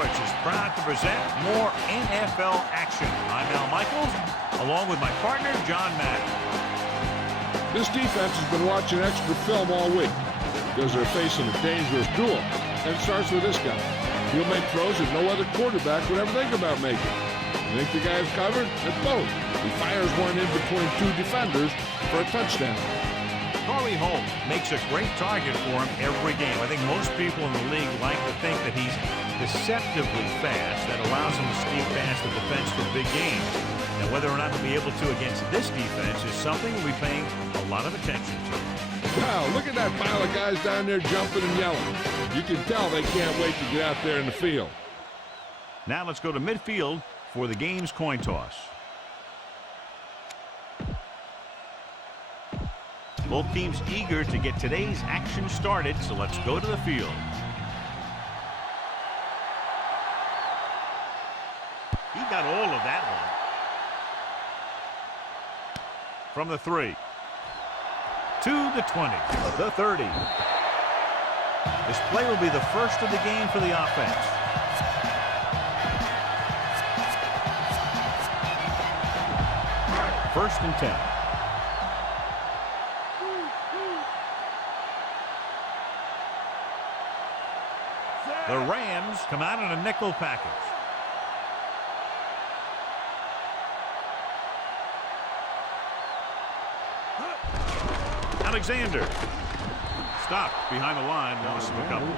Sports is proud to present more NFL action. I'm Al Michaels, along with my partner, John Madden. This defense has been watching extra film all week because they're facing a dangerous duel. And it starts with this guy. He'll make throws that no other quarterback would ever think about making. You think the guy's covered? It's both. He fires one in between two defenders for a touchdown. Torrey Holt makes a great target for him every game. I think most people in the league like to think that he's deceptively fast. That allows him to sneak past the defense for big games. Now, whether or not he'll be able to against this defense is something we'll be paying a lot of attention to. Wow, look at that pile of guys down there jumping and yelling. You can tell they can't wait to get out there in the field. Now let's go to midfield for the game's coin toss. Both teams eager to get today's action started, so let's go to the field. He got all of that one. From the 3. To the 20. The 30. This play will be the first of the game for the offense. First and 10. The Rams come out in a nickel package. Alexander. Stopped behind the line, loss of a couple.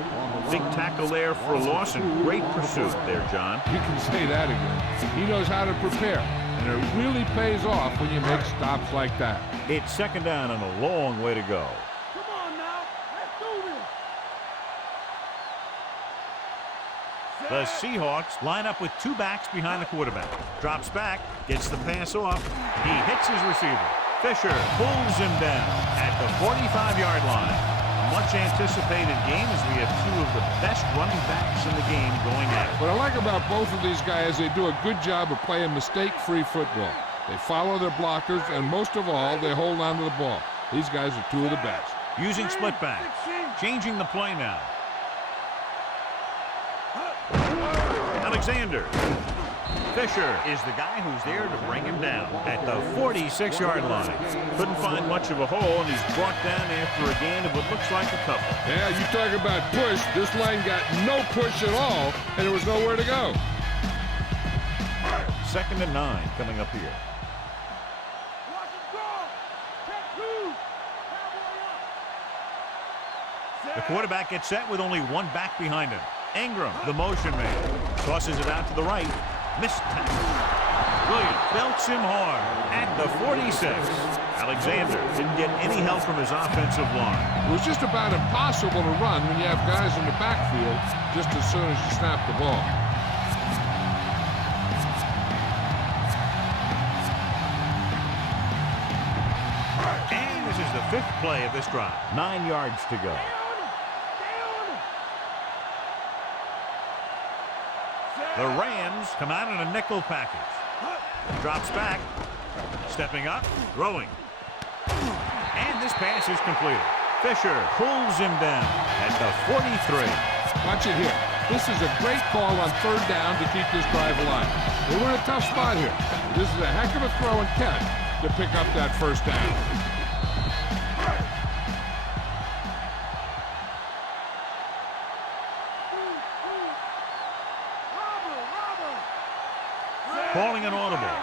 Big tackle there for a loss and great pursuit there, John. You can say that again. He knows how to prepare, and it really pays off when you make stops like that. It's second down and a long way to go. Come on now, let's do this. The Seahawks line up with two backs behind the quarterback. Drops back, gets the pass off. He hits his receiver. Fisher pulls him down at the 45-yard line. Much anticipated game as we have two of the best running backs in the game going at it. What I like about both of these guys, they do a good job of playing mistake-free football. They follow their blockers, and most of all, they hold on to the ball. These guys are two of the best. Using split back. Changing the play now. Alexander. Fisher is the guy who's there to bring him down at the 46-yard line. Couldn't find much of a hole, and he's brought down after a gain of what looks like a couple. Yeah, you talk about push. This line got no push at all, and there was nowhere to go. Second and 9 coming up here. The quarterback gets set with only one back behind him. Ingram, the motion man, tosses it out to the right. Missed tackle. Williams belts him hard at the 46. Alexander didn't get any help from his offensive line. It was just about impossible to run when you have guys in the backfield just as soon as you snap the ball. And this is the 5th play of this drive. 9 yards to go. The Rams come out in a nickel package. Drops back. Stepping up. Throwing. And this pass is completed. Fisher pulls him down at the 43. Watch it here. This is a great call on third down to keep this drive alive. They were in a tough spot here. This is a heck of a throw and catch to pick up that first down. Calling an audible.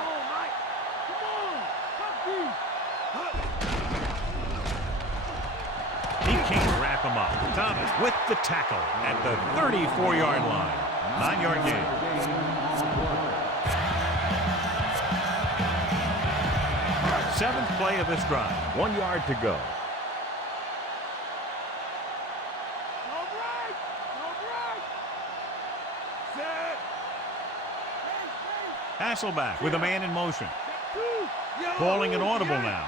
He can't wrap him up. Thomas with the tackle at the 34-yard line. 9-yard gain. Seventh play of this drive. 1 yard to go. Hasselback with a man in motion. Calling an audible now.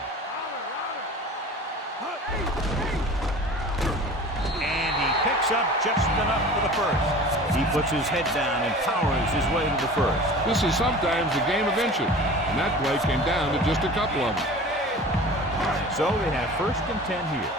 And he picks up just enough for the first. He puts his head down and powers his way to the first. This is sometimes a game of inches, and that play came down to just a couple of them. So they have first and 10 here.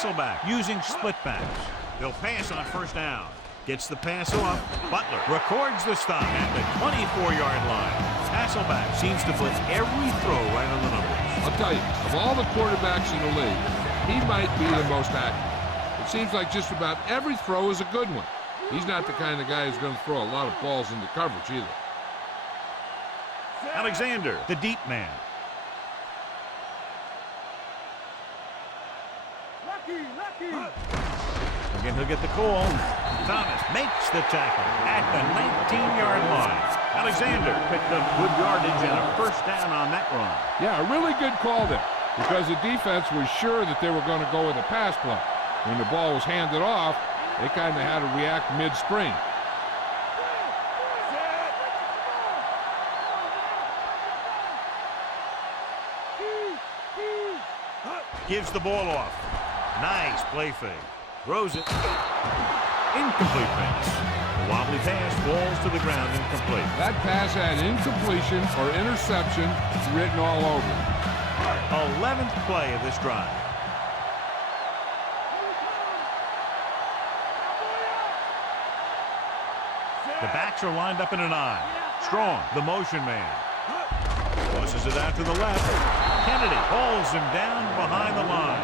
Hasselback using split backs. They'll pass on first down. Gets the pass off. Butler records the stop at the 24-yard line. Hasselback seems to put every throw right on the numbers. I'll tell you, of all the quarterbacks in the league, he might be the most accurate. It seems like just about every throw is a good one. He's not the kind of guy who's going to throw a lot of balls into coverage either. Alexander, the deep man. Lucky. Again, he'll get the call. Thomas makes the tackle at the 19-yard line. Alexander picked up good yardage and a first down on that run. Yeah, a really good call there, because the defense was sure that they were going to go with a pass play. When the ball was handed off, they kind of had to react mid-spring. Gives the ball off. Nice play fake. Throws it. Incomplete pass. The wobbly pass falls to the ground incomplete. That pass had incompletion or interception written all over it. 11th play of this drive. The backs are lined up in an I. Strong, the motion man. Tosses it out to the left. Kennedy hauls him down behind the line.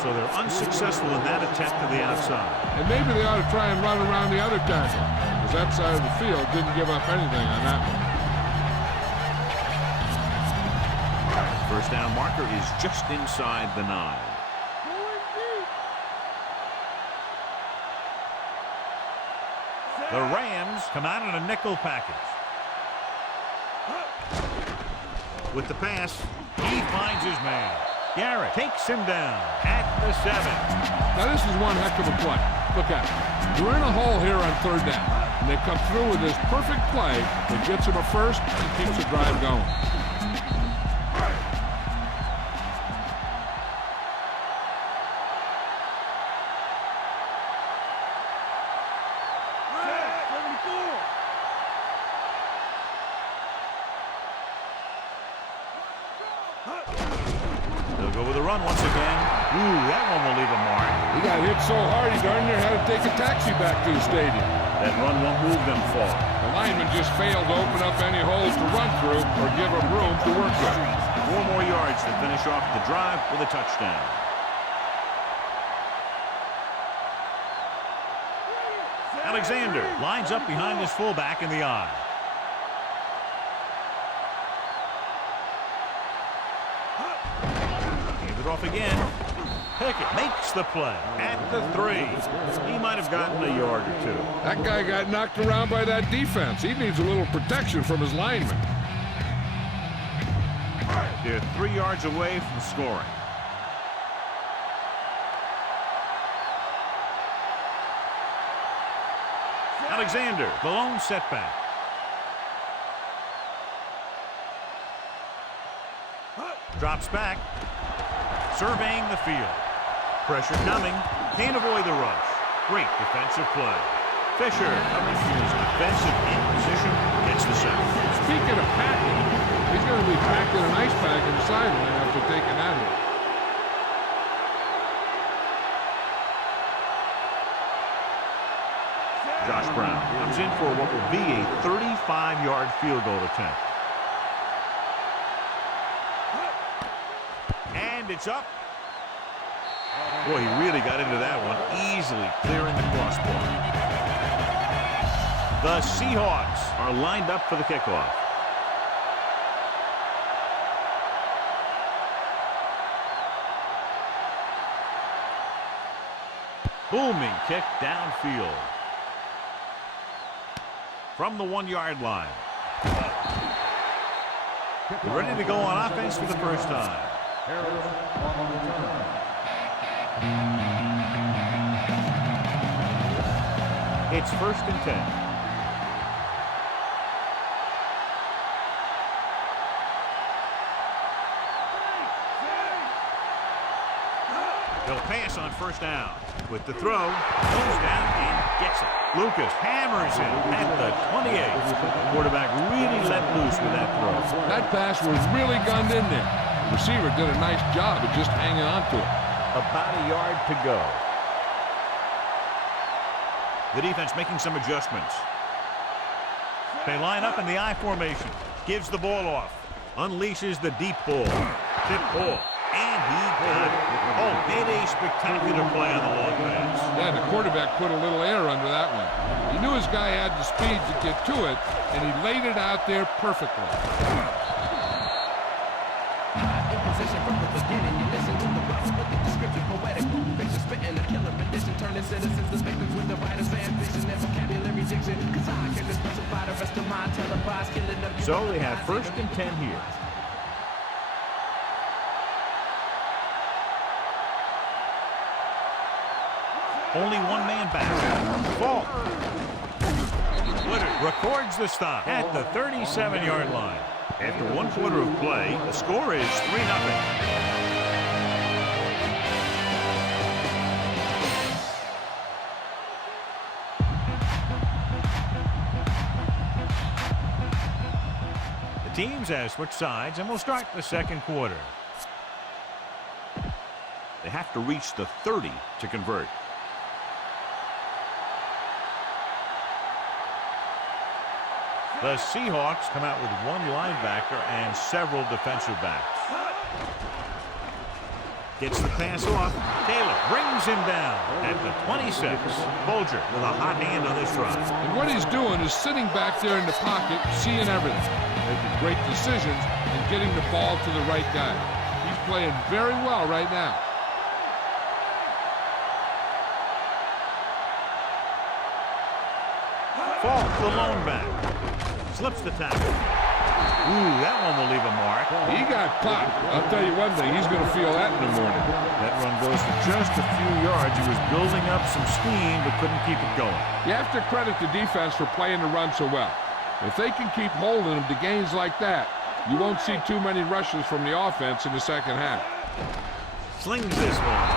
So they're unsuccessful in that attempt to the outside. And maybe they ought to try and run around the other tackle, because that side of the field didn't give up anything on that one. First down marker is just inside the 9. The Rams come out in a nickel package. With the pass, he finds his man. Garrett takes him down at the 7. Now this is one heck of a play. Look at it. They're in a hole here on third down, and they come through with this perfect play that gets them a first and keeps the drive going. They'll go with a run once again. Ooh, that one will leave a mark. He got hit so hard he darn near had to take a taxi back to the stadium. That run won't move them far. The lineman just failed to open up any holes to run through or give him room to work with. 4 more yards to finish off the drive with a touchdown. Alexander lines up behind his fullback in the I. Gave it off again. Pickett makes the play at the 3. He might have gotten a yard or 2. That guy got knocked around by that defense. He needs a little protection from his lineman. They're 3 yards away from scoring. Alexander, the lone setback. Drops back. Surveying the field. Pressure coming. Can't avoid the rush. Great defensive play. Fisher, coming from his defensive in position, gets the sack. Speaking of packing, he's going to be packed in an ice pack in the sideline after taking that hit. Josh Brown comes in for what will be a 35-yard field goal attempt. And it's up. Boy, he really got into that one, easily clearing the crossbar. The Seahawks are lined up for the kickoff. Booming kick downfield. From the 1-yard line. They're ready to go on offense for the first time. It's 1st and 10. They'll pass on first down. With the throw, goes down and gets it. Lucas hammers him at the 28. The quarterback really let loose with that throw. That pass was really gunned in there. The receiver did a nice job of just hanging on to it. About a yard to go. The defense making some adjustments. They line up in the I formation. Gives the ball off. Unleashes the deep ball. Tip ball. And he got it. Oh, made a spectacular play on the long pass. Yeah, the quarterback put a little air under that one. He knew his guy had the speed to get to it, and he laid it out there perfectly. In position from the beginning, you listen to the rhymes with the description, poetical fiction, spitting a killer rendition, turning citizens to victims with the writer's ambition and vocabulary diction. Cause I can specify the rest of my televised killing of you. So they have 1st and 10 here. Only one man back. Ball. Woodard records the stop at the 37-yard line. After 1 quarter of play, the score is 3-0. The teams have switched sides, and we'll start the 2nd quarter. They have to reach the 30 to convert. The Seahawks come out with 1 linebacker and several defensive backs. Gets the pass off. Taylor brings him down at the 26. Bolger with a hot hand on this drive. And what he's doing is sitting back there in the pocket, seeing everything, making great decisions, and getting the ball to the right guy. He's playing very well right now. Falk, the lone back. Slips the tackle. Ooh, that one will leave a mark. He got caught. I'll tell you one thing, he's going to feel that in the morning. That run goes for just a few yards. He was building up some steam, but couldn't keep it going. You have to credit the defense for playing the run so well. If they can keep holding them to gains like that, you won't see too many rushes from the offense in the 2nd half. Slings this one.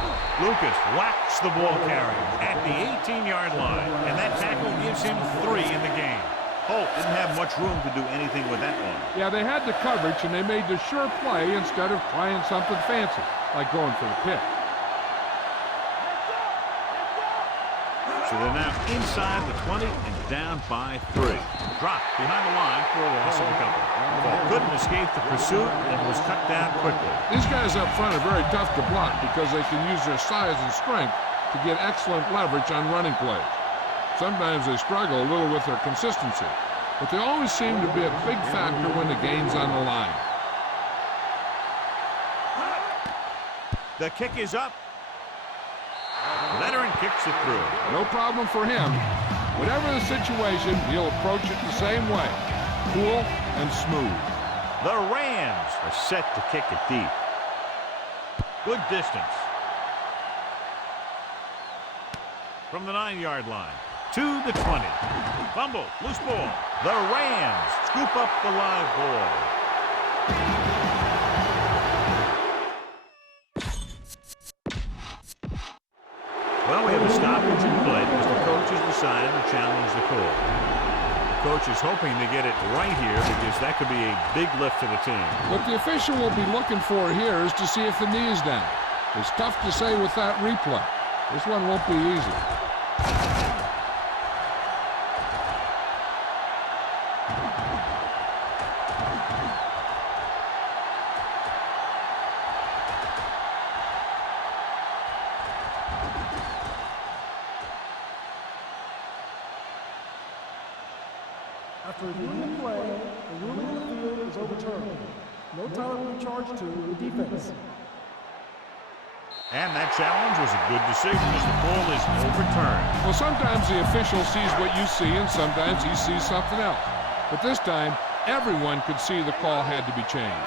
Lucas whacks the ball carrier at the 18-yard line, and that tackle gives him 3 in the game. Holt didn't have much room to do anything with that one. Yeah, they had the coverage, and they made the sure play instead of trying something fancy, like going for the pick. So they're now inside the 20 and down by 3. Dropped behind the line for a loss of a couple. Ball couldn't escape the pursuit and was cut down quickly. These guys up front are very tough to block because they can use their size and strength to get excellent leverage on running plays. Sometimes they struggle a little with their consistency, but they always seem to be a big factor when the game's on the line. The kick is up. Veteran kicks it through. No problem for him. Whatever the situation, he'll approach it the same way. Cool and smooth. The Rams are set to kick it deep. Good distance. From the 9-yard line to the 20. Fumble, loose ball. The Rams scoop up the live ball. Well, we have a stoppage in play because the coach has decided to challenge the call. The coach is hoping to get it right here because that could be a big lift to the team. What the official will be looking for here is to see if the knee is down. It's tough to say with that replay. This one won't be easy. After reviewing the play, the ruling on the field is overturned. No time will be charged to the defense. And that challenge was a good decision as the ball is overturned. Well, sometimes the official sees what you see, and sometimes he sees something else. But this time, everyone could see the call had to be changed.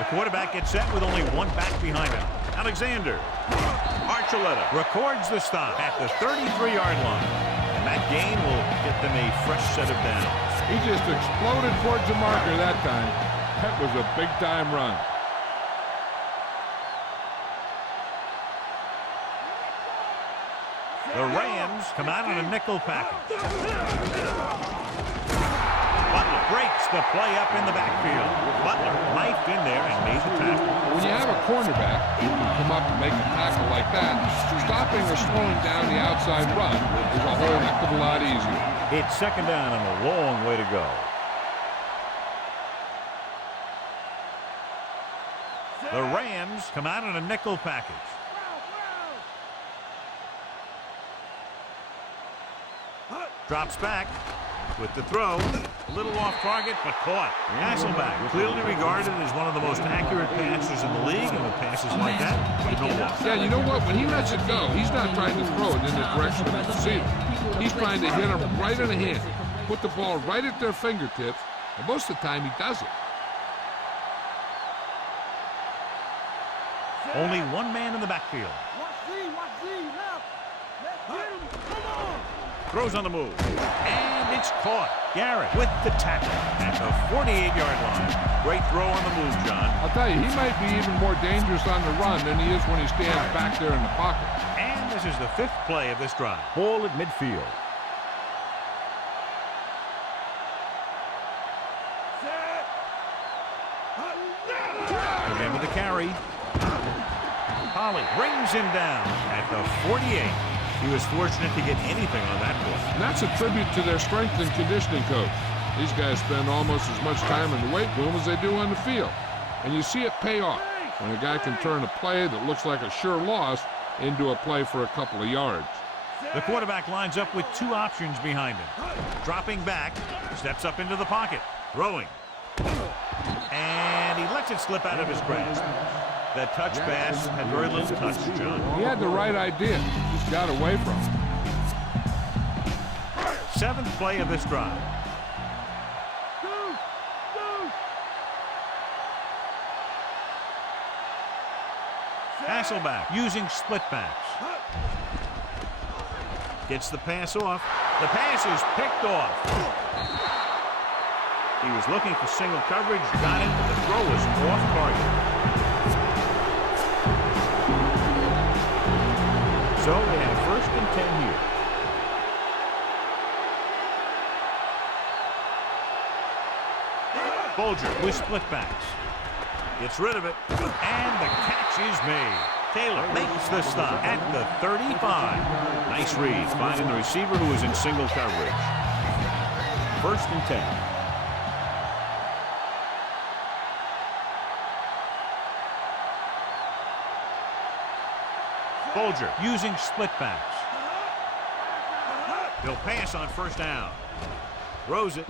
The quarterback gets set with only one back behind him. Alexander. Archuleta records the stop at the 33-yard line. And that gain will get them a fresh set of downs. He just exploded towards the marker that time. That was a big-time run. The Rams come out on a nickel package. Butler breaks the play up in the backfield. Butler knifed in there and made the tackle. When you have a cornerback who can come up and make a tackle like that, stopping or slowing down the outside run is a whole heck of a lot easier. It's second down and a long way to go. The Rams come out in a nickel package. Drops back with the throw. A little off target, but caught. Hasselback, clearly regarded as one of the most accurate passers in the league, and with passes like that, you know what? Yeah, you know what? When he lets it go, he's not trying to throw it in the direction of the receiver. He's trying to hit them right in the hand, put the ball right at their fingertips, and most of the time he does it. Only one man in the backfield. Watch Z, left. Let's get him. Come on. Throws on the move. And it's caught. Garrett with the tackle at the 48-yard line. Great throw on the move, John. I'll tell you, he might be even more dangerous on the run than he is when he stands back there in the pocket. And this is the 5th play of this drive. Ball at midfield. Again with the carry. Holly brings him down at the 48. He was fortunate to get anything on that play. And that's a tribute to their strength and conditioning coach. These guys spend almost as much time in the weight room as they do on the field. And you see it pay off when a guy can turn a play that looks like a sure loss into a play for a couple of yards. The quarterback lines up with 2 options behind him. Dropping back, steps up into the pocket, throwing. And he lets it slip out of his grasp. That touch pass had very little touch, John. He had the right idea, just got away from it. 7th play of this drive. Hasselback using split backs. Gets the pass off. The pass is picked off. He was looking for single coverage, got it, but the throw was off target. So they have 1st and 10 here. Bolger with split backs. Gets rid of it, and the catch is made. Taylor makes the stop at the 35. Nice read, finding the receiver who was in single coverage. 1st and 10. Bolger using split backs. He'll pass on 1st down. Throws it.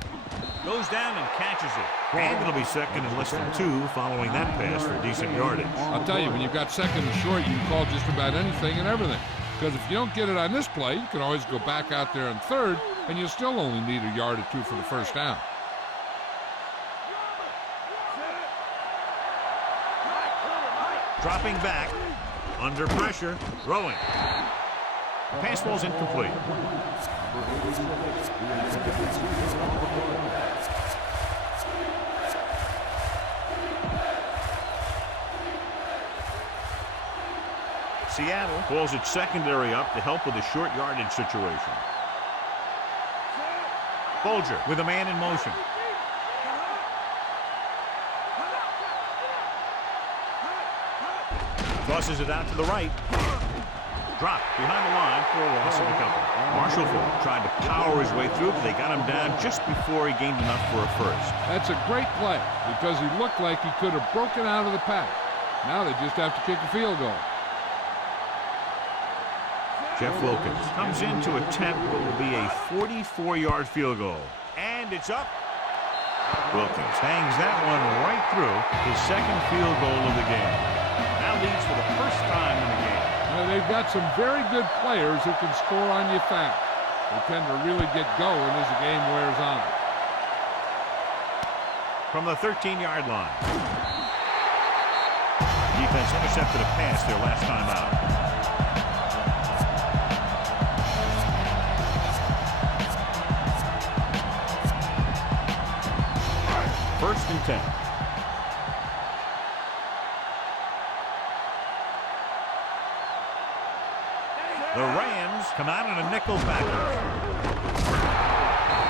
Goes down and catches it. And it'll be 2nd and less than 2 following that pass for decent yardage. I'll tell you, when you've got 2nd and short, you can call just about anything and everything. Because if you don't get it on this play, you can always go back out there on 3rd, and you'll still only need a yard or 2 for the 1st down. Dropping back. Under pressure. Throwing. The pass ball's incomplete. Seattle calls its secondary up to help with a short yardage situation. Bolger with a man in motion. Tosses it out to the right. Drop behind the line for a loss of a couple. Marshall tried to power his way through, but they got him down just before he gained enough for a 1st. That's a great play because he looked like he could have broken out of the pack. Now they just have to kick a field goal. Jeff Wilkins comes in to attempt what will be a 44-yard field goal. And it's up. Wilkins hangs that one right through his 2nd field goal of the game. Now leads for the 1st time in the game. Now, they've got some very good players who can score on you fast. They tend to really get going as the game wears on. From the 13-yard line. Defense intercepted a pass their last time out. 1st and 10. The Rams come out in a nickel package.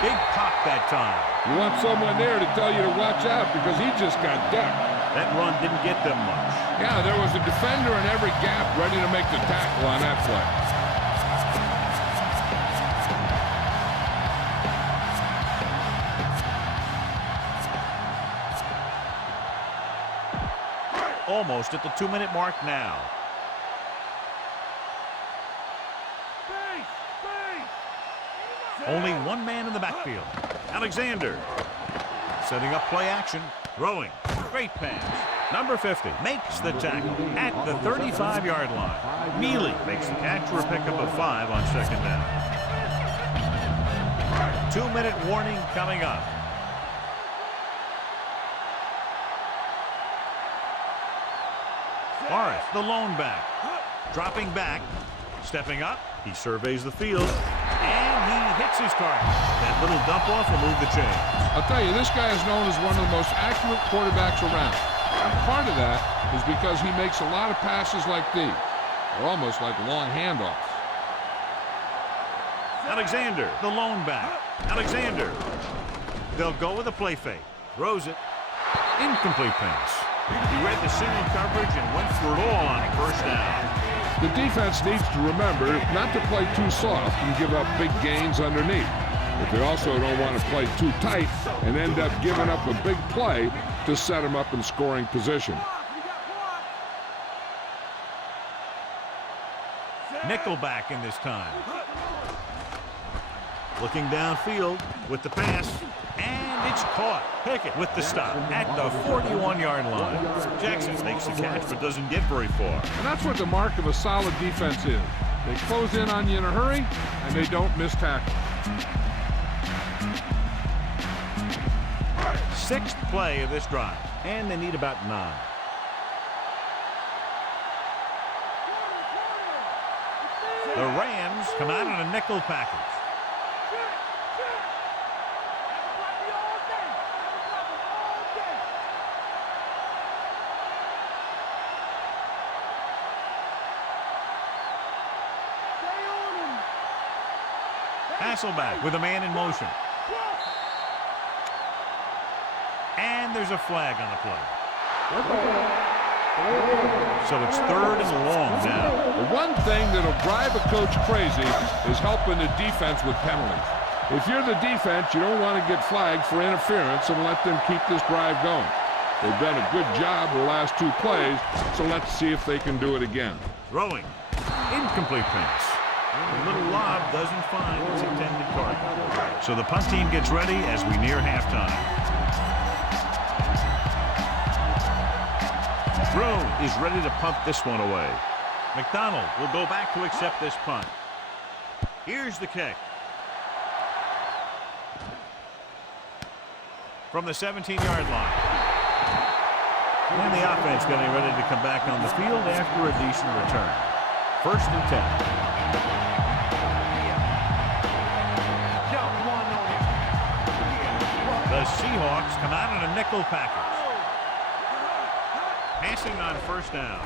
Big pop that time. You want someone there to tell you to watch out because he just got ducked. That run didn't get them much. Yeah, there was a defender in every gap ready to make the tackle on that play. Almost at the 2-minute mark now. Only one man in the backfield. Alexander setting up play action, throwing. Great pass. Number 50 makes the tackle at the 35-yard line. Mealy makes the catch for a pickup of 5 on second down. 2-minute warning coming up. Morris, the lone back, dropping back, stepping up. He surveys the field, and he hits his target. That little dump off will move the chains. I'll tell you, this guy is known as one of the most accurate quarterbacks around. And part of that is because he makes a lot of passes like these. They're almost like long handoffs. Alexander, the lone back. Alexander. They'll go with a play fake. Throws it. Incomplete pass. He read the single coverage and went for it all on first down. The defense needs to remember not to play too soft and give up big gains underneath. But they also don't want to play too tight and end up giving up a big play to set them up in scoring position. Nickelback in this time. Looking downfield with the pass. And it's caught. Pickett with the stop at the 41-yard line. Jackson makes the catch but doesn't get very far. And that's what the mark of a solid defense is. They close in on you in a hurry, and they don't miss tackles. 6th play of this drive, and they need about 9. The Rams come out in a nickel package. Hasselback with a man in motion. And there's a flag on the play. So it's 3rd and long now. The one thing that'll drive a coach crazy is helping the defense with penalties. If you're the defense, you don't want to get flagged for interference and let them keep this drive going. They've done a good job the last 2 plays, so let's see if they can do it again. Throwing. Incomplete pass. The little lob doesn't find its intended target. So the punt team gets ready as we near halftime. Rowe is ready to punt this one away. McDonald will go back to accept this punt. Here's the kick. From the 17-yard line. And the offense getting ready to come back on the field after a decent return. 1st and 10. The Seahawks come out in a nickel package. Passing on 1st down.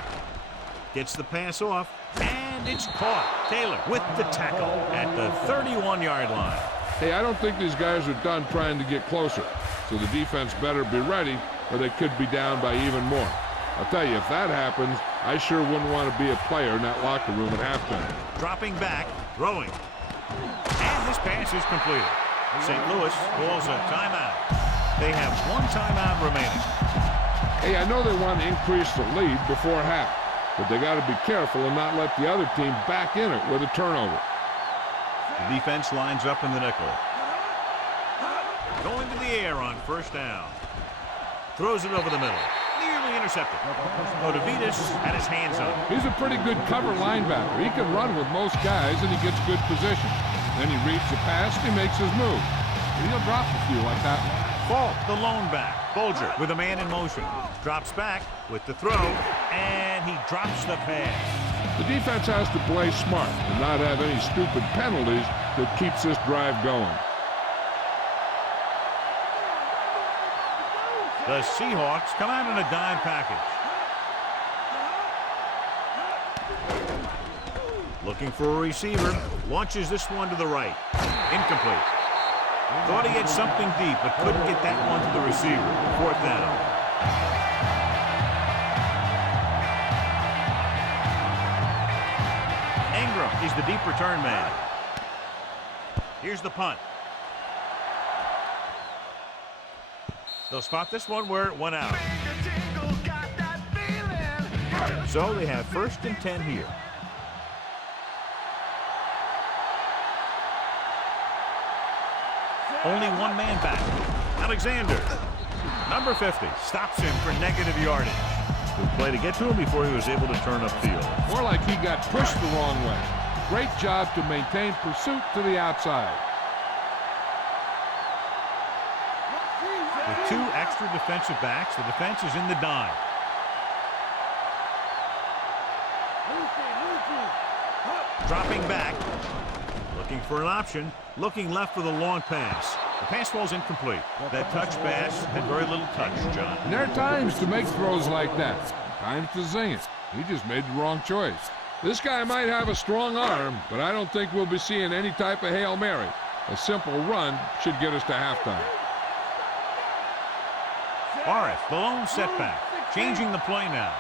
Gets the pass off, and it's caught. Taylor with the tackle at the 31-yard line. Hey, I don't think these guys are done trying to get closer, so the defense better be ready, or they could be down by even more. I'll tell you, if that happens, I sure wouldn't want to be a player in that locker room at halftime. Dropping back, throwing. And this pass is completed. St. Louis calls a timeout. They have 1 timeout remaining. Hey, I know they want to increase the lead before half, but they got to be careful and not let the other team back in it with a turnover. The defense lines up in the nickel. Going to the air on 1st down. Throws it over the middle. Nearly intercepted. Odavitas had his hands on it. He's a pretty good cover linebacker. He can run with most guys, and he gets good position. Then he reads the pass, and he makes his move. And he'll drop a few like that. Fault, the lone back. Bolger with a man in motion. Drops back with the throw, and he drops the pass. The defense has to play smart and not have any stupid penalties that keeps this drive going. The Seahawks come out in a dime package. Looking for a receiver. Launches this one to the right. Incomplete. Thought he had something deep, but couldn't get that one to the receiver. 4th down. Ingram is the deep return man. Here's the punt. They'll spot this one where it went out. So they have 1st and 10 here. Only one man back. Alexander, number 50, stops him for negative yardage. Good play to get to him before he was able to turn upfield. More like he got pushed the wrong way. Great job to maintain pursuit to the outside. With 2 extra defensive backs, the defense is in the dime. Dropping back, looking for an option, looking left for the long pass. The pass ball's incomplete. That touch pass had very little touch, John. And there are times to make throws like that, times to zing it. He just made the wrong choice. This guy might have a strong arm, but I don't think we'll be seeing any type of Hail Mary. A simple run should get us to halftime. Arif, the lone setback, changing the play now.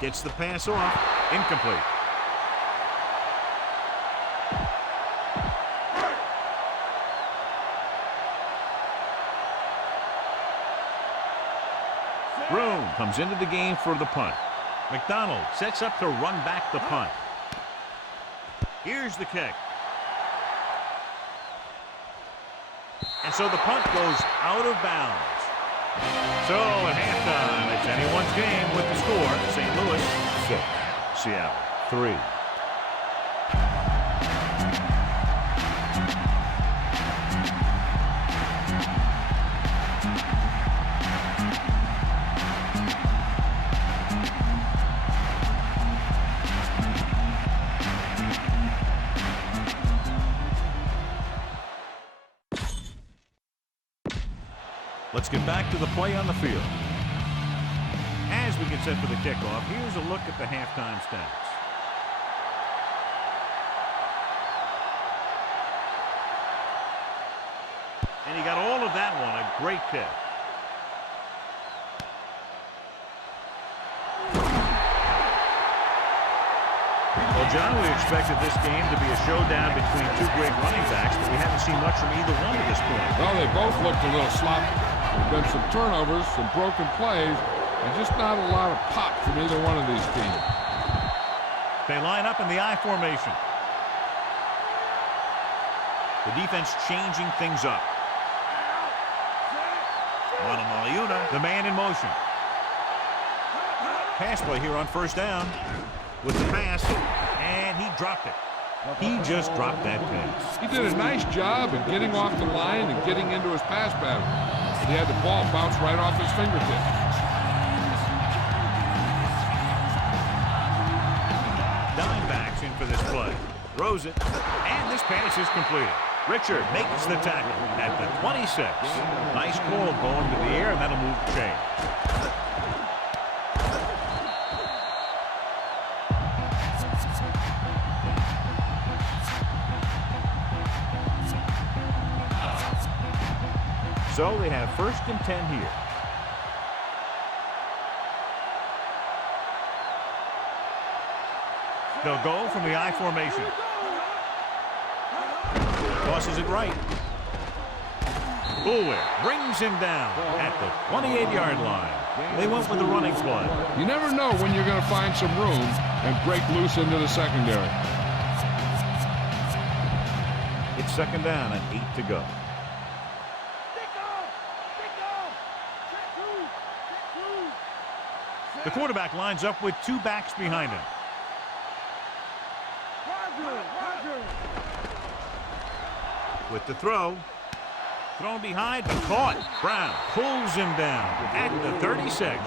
Gets the pass off, incomplete. Room comes into the game for the punt. McDonald sets up to run back the punt. Here's the kick. And so the punt goes out of bounds. So at halftime, it's anyone's game with the score. St. Louis 6, Seattle 3. Let's get back to the play on the field. As we get set for the kickoff, here's a look at the halftime stats. And he got all of that one, a great kick. Well, John, we expected this game to be a showdown between 2 great running backs, but we haven't seen much from either one at this point. Well, they both looked a little sloppy. There have been some turnovers, some broken plays, and just not a lot of pop from either one of these teams. They line up in the I formation. The defense changing things up. Malayuna, the man in motion. Pass play here on 1st down with the pass, and he dropped it. He just dropped that pass. He did a nice job of getting off the line and getting into his pass pattern. He had the ball bounce right off his fingertips. Dimebacks in for this play. Throws it, and this pass is completed. Richard makes the tackle at the 26. Nice call going to the air, and that'll move the chain. So they have 1st and 10 here. They'll go from the I formation. Tosses it right. Bullwick brings him down at the 28-yard line. They went with the running play. You never know when you're going to find some room and break loose into the secondary. It's 2nd down and 8 to go. The quarterback lines up with 2 backs behind him. With the throw. Thrown behind, but caught. Brown pulls him down at the 36.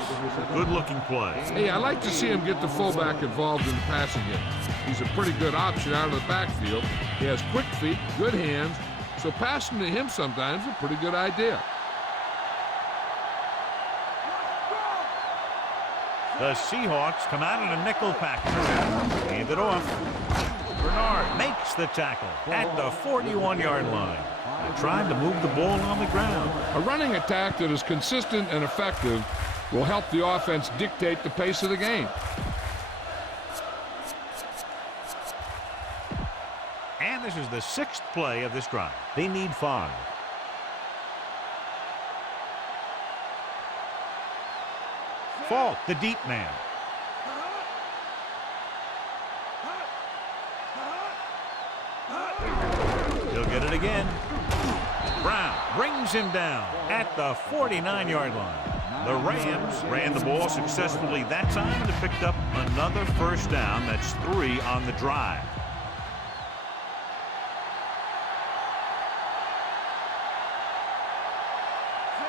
Good-looking play. Hey, I like to see him get the fullback involved in the passing game. He's a pretty good option out of the backfield. He has quick feet, good hands, so passing to him sometimes is a pretty good idea. The Seahawks come out in a nickel package. Hand it off. Bernard makes the tackle at the 41-yard line. Trying to move the ball on the ground. A running attack that is consistent and effective will help the offense dictate the pace of the game. And this is the 6th play of this drive. They need 5. Falk, the deep man. He'll get it again. Brown brings him down at the 49-yard line. The Rams ran the ball successfully that time and picked up another first down. That's 3 on the drive.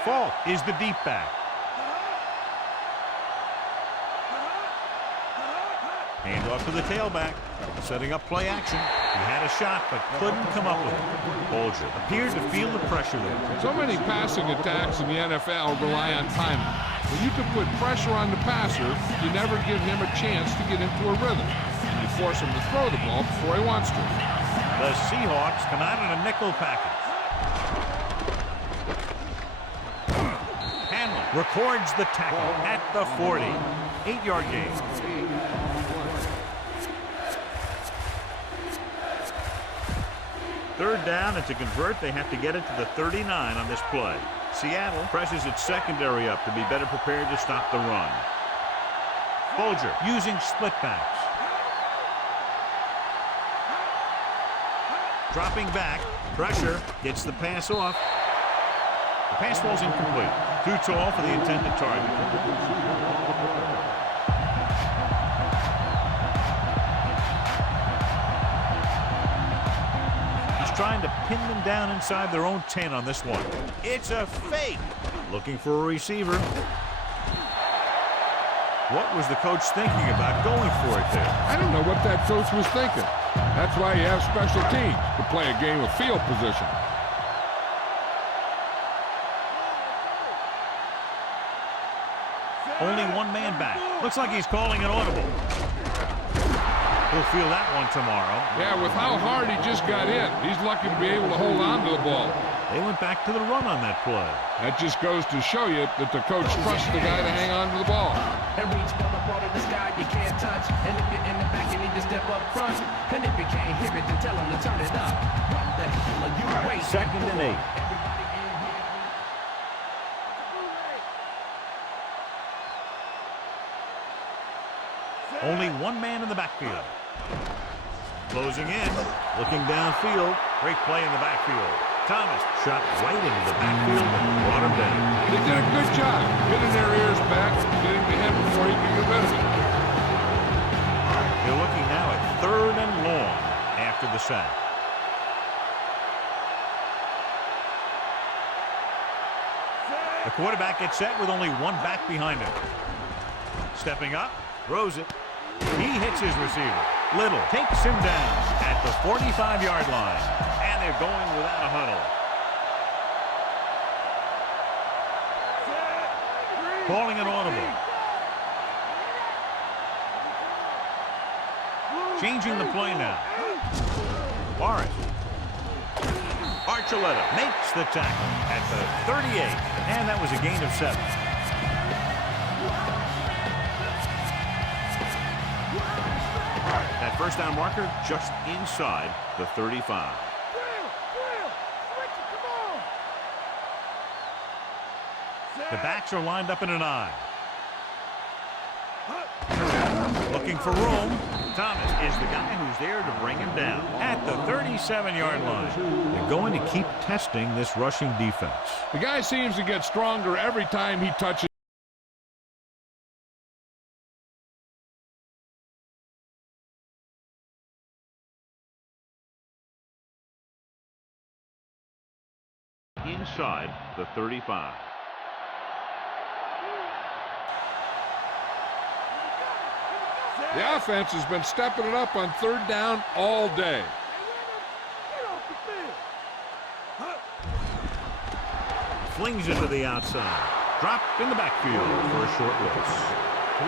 Falk is the deep back. Hand off to the tailback. Setting up play action. He had a shot, but couldn't come up with it. Bolger appeared to feel the pressure there. So many passing attacks in the NFL rely on timing. When you can put pressure on the passer, you never give him a chance to get into a rhythm. And you force him to throw the ball before he wants to. The Seahawks come out in a nickel package. Hanlon records the tackle at the 40. 8-yard gain. Third down, and to convert, they have to get it to the 39 on this play. Seattle presses its secondary up to be better prepared to stop the run. Bolger using split backs. Dropping back, pressure, gets the pass off. The pass falls incomplete. Too tall for the intended target. Trying to pin them down inside their own 10 on this one. It's a fake. Looking for a receiver. What was the coach thinking about going for it there? I don't know what that coach was thinking. That's why you have special teams to play a game of field position. Only one man back. Looks like he's calling an audible. He'll feel that one tomorrow. Yeah, with how hard he just got in, he's lucky to be able to hold on to the ball. They went back to the run on that play. That just goes to show you that the coach trusts the guy to hang on to the ball. And reach down the ball to the sky, you can't touch. And if you're in the back, you need to step up front. And if you can't hear it, then tell him to turn it up. What the hell are you waiting? 2nd and 8. Only one man in the backfield. Closing in, looking downfield. Great play in the backfield. Thomas shot right into the backfield and brought him down. They did a good job getting their ears back, getting to him before he could get rid of it. They're looking now at 3rd and long after the sack. The quarterback gets set with only one back behind him. Stepping up, throws it. He hits his receiver. Little takes him down at the 45-yard line. And they're going without a huddle. Calling an audible. Changing the play now. Morris. Archuleta makes the tackle at the 38. And that was a gain of 7. That first down marker just inside the 35. The backs are lined up in an eye. Looking for room. Thomas is the guy who's there to bring him down at the 37-yard line. They're going to keep testing this rushing defense. The guy seems to get stronger every time he touches. Inside the 35. The offense has been stepping it up on 3rd down all day. Flings it to the outside. Dropped in the backfield for a short loss. A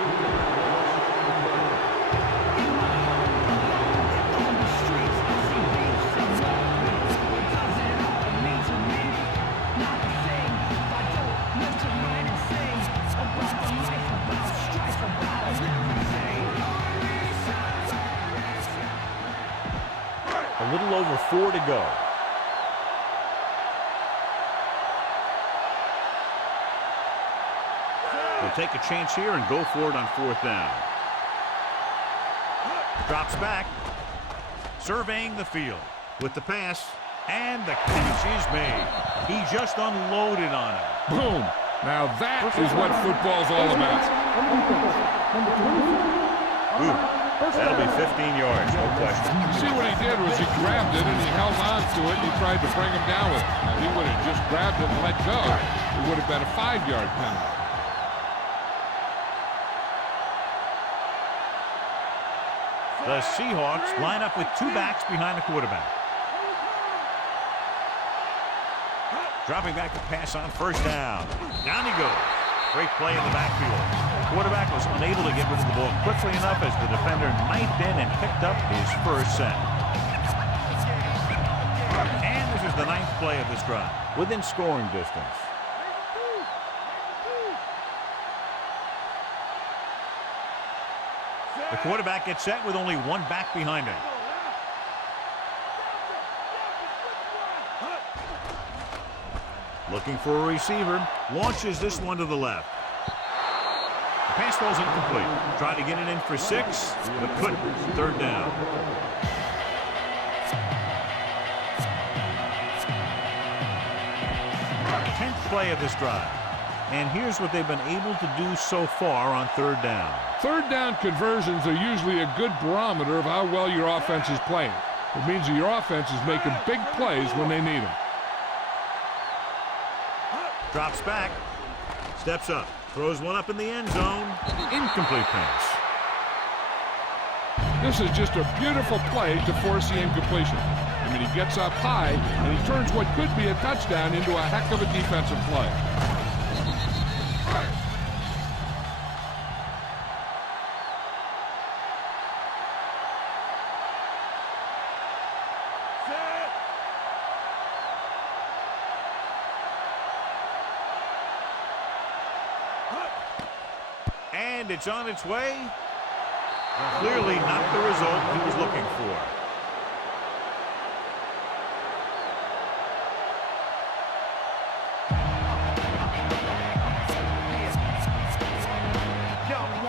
little over 4 to go. They'll take a chance here and go for it on 4th down. Drops back. Surveying the field with the pass. And the catch is made. He just unloaded on him. Boom. Now that is what football's all about. Ooh, that'll be 15 yards, no question. You see what he did was he grabbed it and he held on to it and he tried to bring him down with it. Now, he would have just grabbed it and let go. It would have been a 5-yard penalty. The Seahawks line up with 2 backs behind the quarterback. Dropping back to pass on 1st down. Down he goes. Great play in the backfield. The quarterback was unable to get rid of the ball quickly enough as the defender knifed in and picked up his 1st sack. And this is the 9th play of this drive, within scoring distance. The quarterback gets set with only 1 back behind him. Looking for a receiver. Launches this one to the left. The pass falls incomplete. Trying to get it in for 6, but couldn't. 3rd down. Tenth play of this drive. And here's what they've been able to do so far on 3rd down. 3rd down conversions are usually a good barometer of how well your offense is playing. It means that your offense is making big plays when they need them. Drops back. Steps up. Throws one up in the end zone. Incomplete pass. This is just a beautiful play to force the incompletion. I mean, he gets up high, and he turns what could be a touchdown into a heck of a defensive play. And it's on its way. Clearly not the result he was looking for.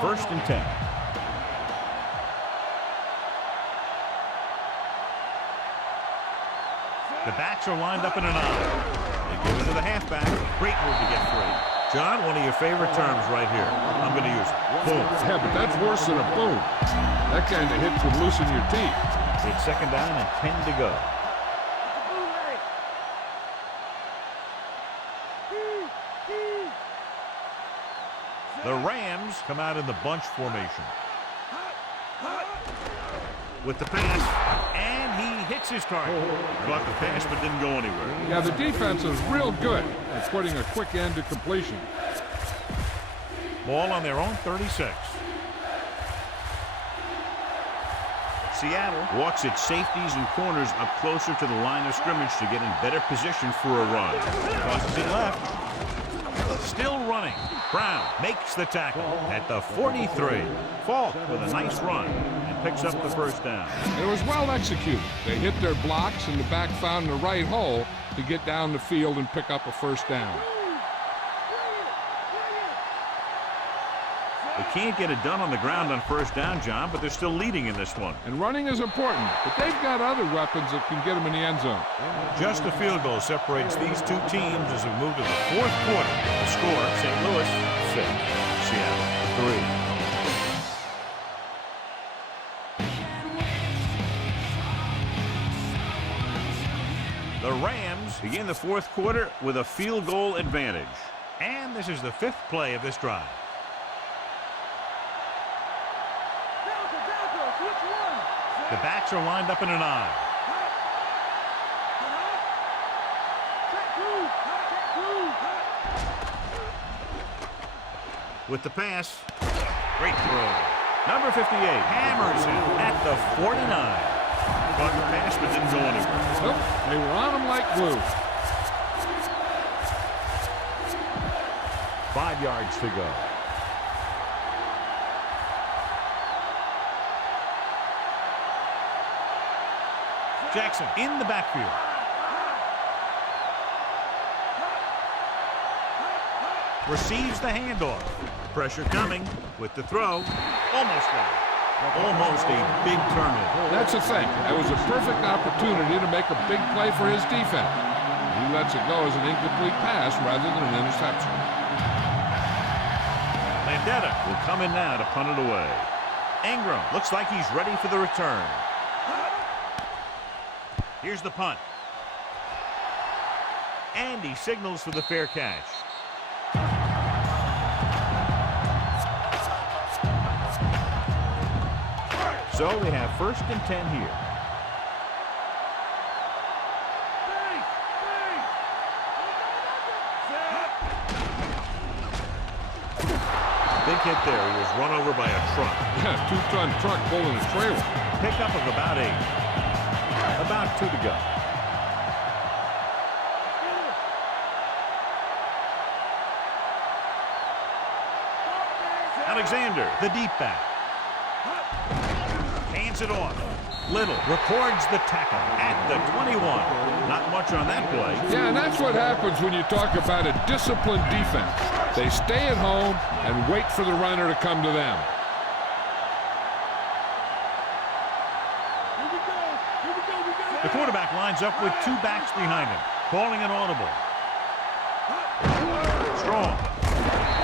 First and 10. The backs are lined up in an eye. They give it to the halfback. Great move to get free. John, one of your favorite terms right here. I'm going to use it. Boom. Yeah, but that's worse than a boom. That kind of hit would loosen your teeth. It's 2nd down and 10 to go. The Rams come out in the bunch formation. With the pass, and he hits his target. Caught the pass, but didn't go anywhere. Yeah, the defense is real good at putting a quick end to completion. Ball on their own 36. Seattle walks its safeties and corners up closer to the line of scrimmage to get in better position for a run. Crosses it left. Still running. Brown makes the tackle at the 43. Falk with a nice run and picks up the 1st down. It was well executed. They hit their blocks and the back found the right hole to get down the field and pick up a 1st down. They can't get it done on the ground on 1st down, John, but they're still leading in this one. And running is important, but they've got other weapons that can get them in the end zone. Just a field goal separates these two teams as we move to the 4th quarter. The score, St. Louis 6, Seattle 3. The Rams begin the 4th quarter with a field goal advantage. And this is the 5th play of this drive. The backs are lined up in an eye. With the pass, Great throw. Number 58 hammers him at the 49. Caught the pass, but didn't go anywhere. Nope, they were on him like glue. 5 yards to go. Jackson in the backfield. Receives the handoff. Pressure coming with the throw. Almost there. Almost a big turnover. That's the thing. That was a perfect opportunity to make a big play for his defense. He lets it go as an incomplete pass rather than an interception. Landetta will come in now to punt it away. Ingram looks like he's ready for the return. Here's the punt. And he signals for the fair catch. So we have 1st and 10 here. Big hit there. He was run over by a truck. Yeah, 2-ton truck pulling a trailer. Pickup of about 8. About 2 to go. Alexander, the deep back. Hands it off. Little records the tackle at the 21. Not much on that play. Yeah, and that's what happens when you talk about a disciplined defense. They stay at home and wait for the runner to come to them. The quarterback lines up with 2 backs behind him, calling an audible. Strong.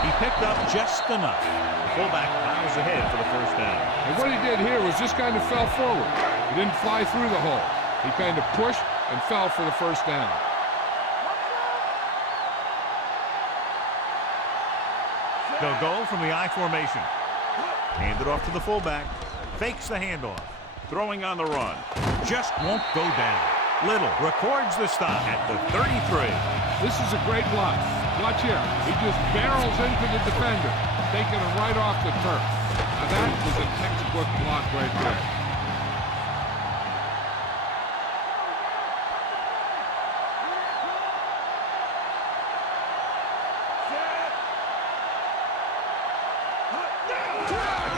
He picked up just enough. The fullback miles ahead for the 1st down. And what he did here was just kind of fell forward. He didn't fly through the hole. He kind of pushed and fell for the 1st down. They'll go from the I formation. Hand it off to the fullback. Fakes the handoff. Throwing on the run. Just won't go down. Little records the stop at the 33. This is a great block. Watch here. He just barrels into the defender, taking him right off the turf. Now that was a textbook block right there.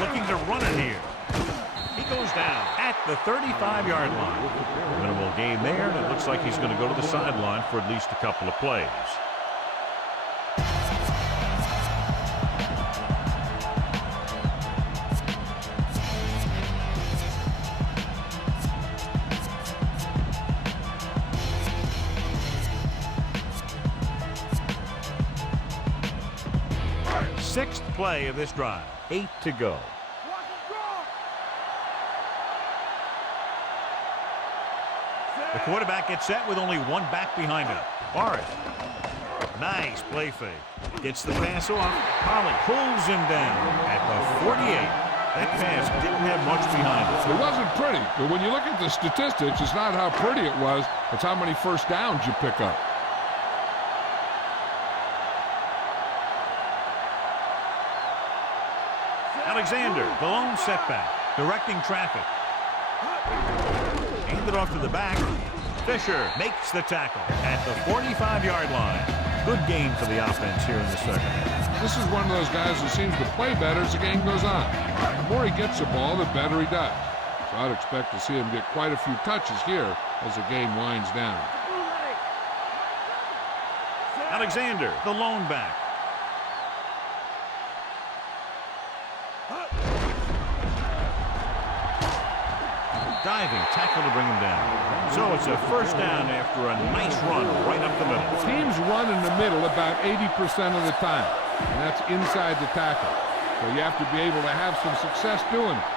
Looking to run it here. He goes down at the 35-yard line. Minimal gain there, and it looks like he's going to go to the sideline for at least a couple of plays. Sixth play of this drive. 8 to go. The quarterback gets set with only 1 back behind him. Barrett. Nice play fake. Gets the pass off. Holly pulls him down at the 48. That pass didn't have much behind it. It wasn't pretty, but when you look at the statistics, it's not how pretty it was, it's how many 1st downs you pick up. Alexander, the lone setback, directing traffic. Handed off to the back. Fisher makes the tackle at the 45-yard line. Good game for the offense here in the 2nd half. This is one of those guys that seems to play better as the game goes on. The more he gets the ball, the better he does. So I'd expect to see him get quite a few touches here as the game winds down. Alexander, the lone back. Diving tackle to bring him down. So it's a 1st down after a nice run right up the middle. Teams run in the middle about 80% of the time, and that's inside the tackle. So you have to be able to have some success doing it.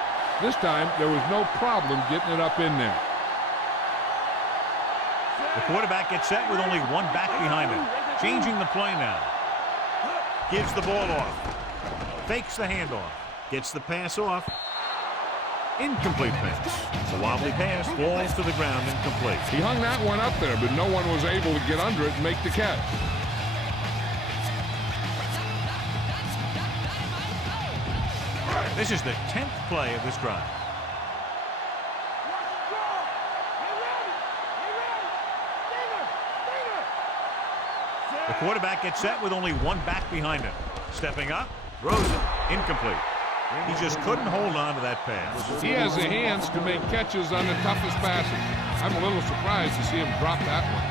This time, there was no problem getting it up in there. The quarterback gets set with only 1 back behind him. Changing the play now. Gives the ball off. Fakes the handoff. Gets the pass off. Incomplete pass. The wobbly pass falls to the ground incomplete. He hung that one up there, but no one was able to get under it and make the catch. This is the 10th play of this drive. The quarterback gets set with only one back behind him. Stepping up, throws it, incomplete. He just couldn't hold on to that pass. He has the hands to make catches on the toughest passes. I'm a little surprised to see him drop that one.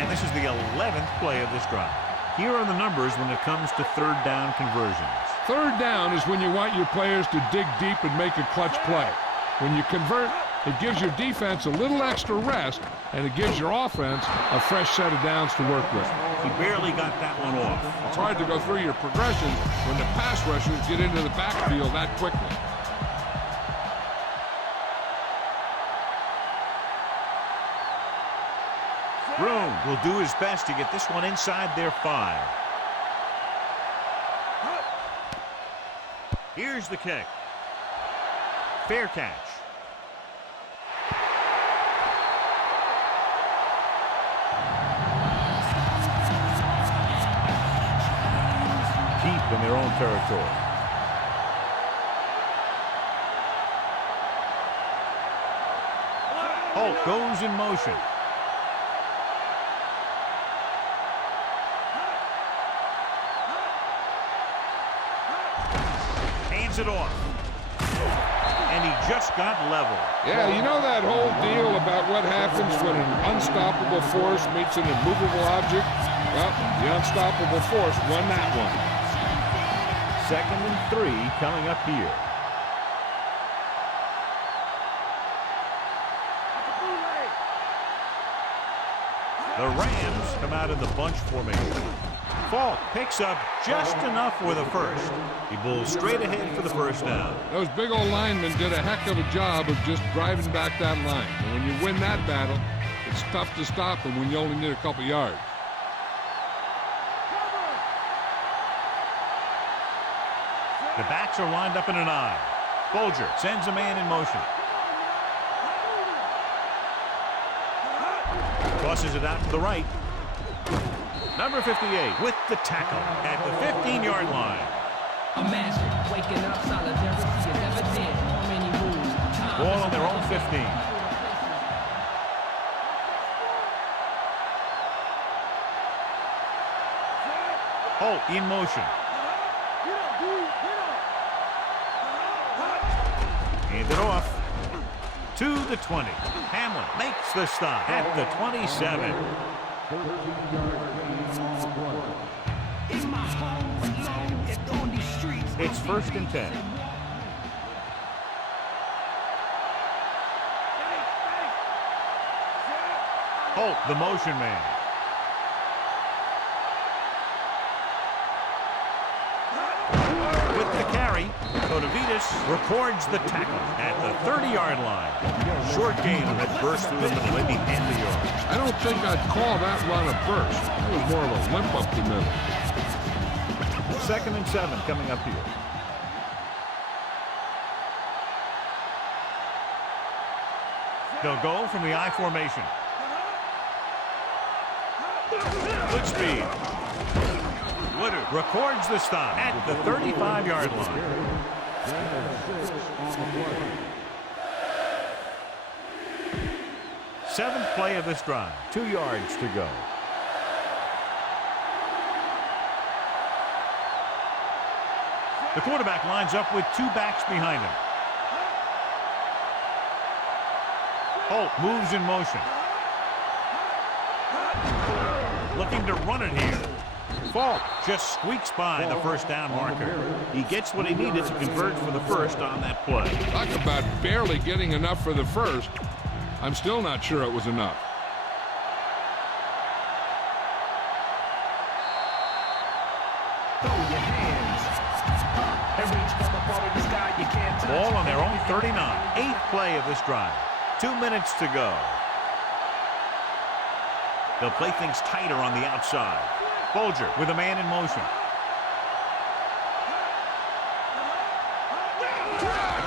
And this is the 11th play of this drive. Here are the numbers when it comes to third down conversions. Third down is when you want your players to dig deep and make a clutch play. When you convert, it gives your defense a little extra rest, and it gives your offense a fresh set of downs to work with. He barely got that one off. It's hard to go through your progressions when the pass rushers get into the backfield that quickly. Broom will do his best to get this one inside their 5. Here's the kick. Fair catch. Deep in their own territory. Holt goes in motion. Hands it off. And he just got level. Yeah, you know that whole deal about what happens when an unstoppable force meets an immovable object? Well, the unstoppable force won that one. 2nd and 3 coming up here. The Rams come out in the bunch formation. Falk picks up just enough for the first. He bulls straight ahead for the first down. Those big old linemen did a heck of a job of just driving back that line. And when you win that battle, it's tough to stop them when you only need a couple yards. The backs are lined up in an I. Bolger sends a man in motion. Tosses it out to the right. Number 58 with the tackle at the 15-yard line. Imagine waking up solidarity you never did. How many moves? Ball on their own 15. Holt in motion. Hand it off to the 20. Hamlin makes the stop at the 27. It's 1st and 10. Holt, the motion man. With the carry, Kotovitis records the tackle at the 30-yard line. Short gain on that burst through the middle, maybe end the yard. I don't think I'd call that run a burst. That was more of a limp up the middle. 2nd and 7 coming up here. They'll go from the I formation. Good speed. Woodard records the stop at the 35-yard line. Seventh play of this drive. 2 yards to go. The quarterback lines up with 2 backs behind him. Holt moves in motion. Looking to run it here. Falk just squeaks by the first down marker. He gets what he needed to convert for the first on that play. Talk about barely getting enough for the first. I'm still not sure it was enough. Throw your hands up and reach for the ball in the sky. You can't touch. Ball on their own 39. 8th play of this drive. 2 minutes to go. They'll play things tighter on the outside. Bolger with a man in motion.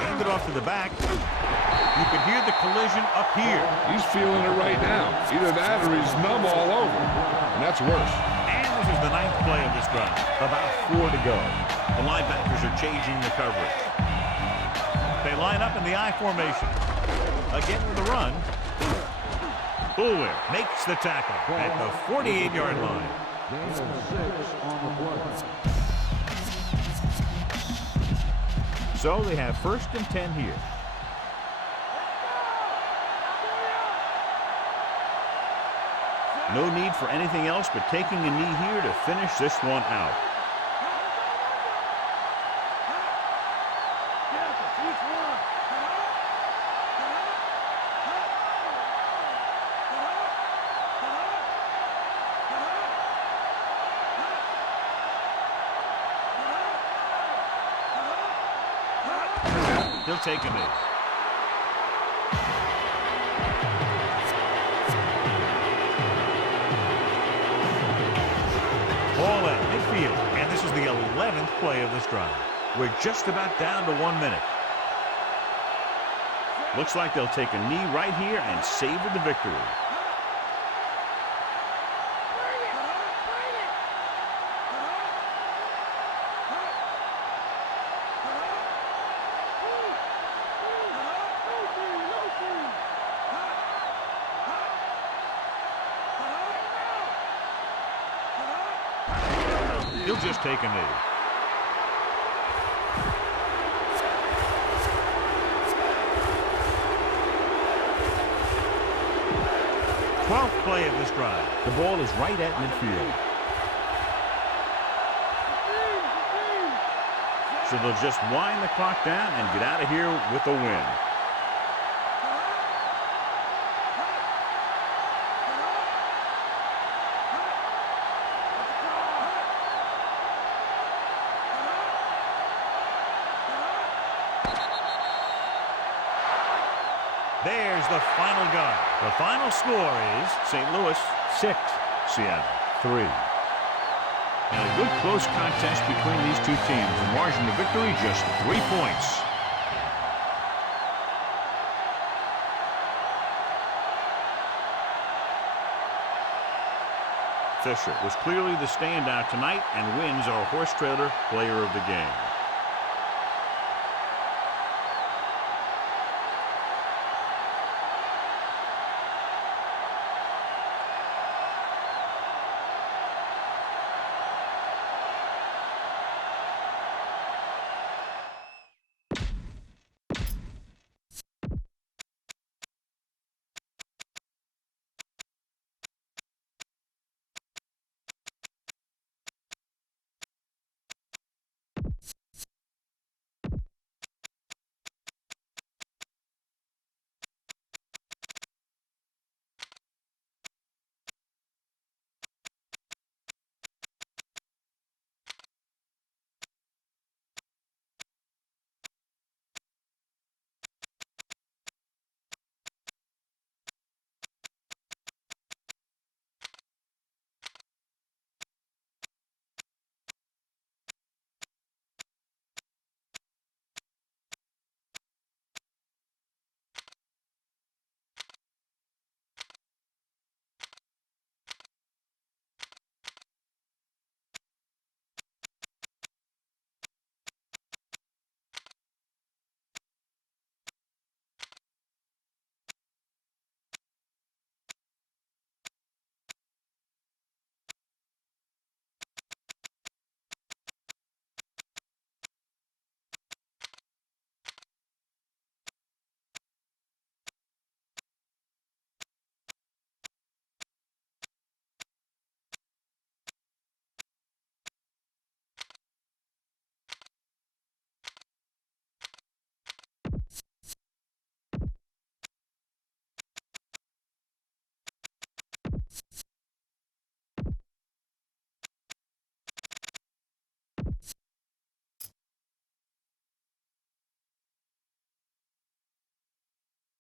Hand it off to the back. You can hear the collision up here. He's feeling it right now. Either that or he's numb all over. And that's worse. And this is the 9th play of this drive. About 4 to go. The linebackers are changing the coverage. They line up in the I formation. Again with the run. Boulware makes the tackle at the 48-yard line. Gain of 6 on the play. So they have 1st and 10 here. No need for anything else but taking a knee here to finish this one out. He'll take a knee. Ball at midfield, and this is the 11th play of this drive. We're just about down to 1 minute. Looks like they'll take a knee right here and savor the victory. He'll just take a knee. Twelfth play of this drive. The ball is right at midfield. So they'll just wind the clock down and get out of here with a win. There's the final gun. The final score is St. Louis 6, Seattle 3. And a good close contest between these two teams. The margin of victory just 3 points. Fisher was clearly the standout tonight and wins our horse trailer player of the game.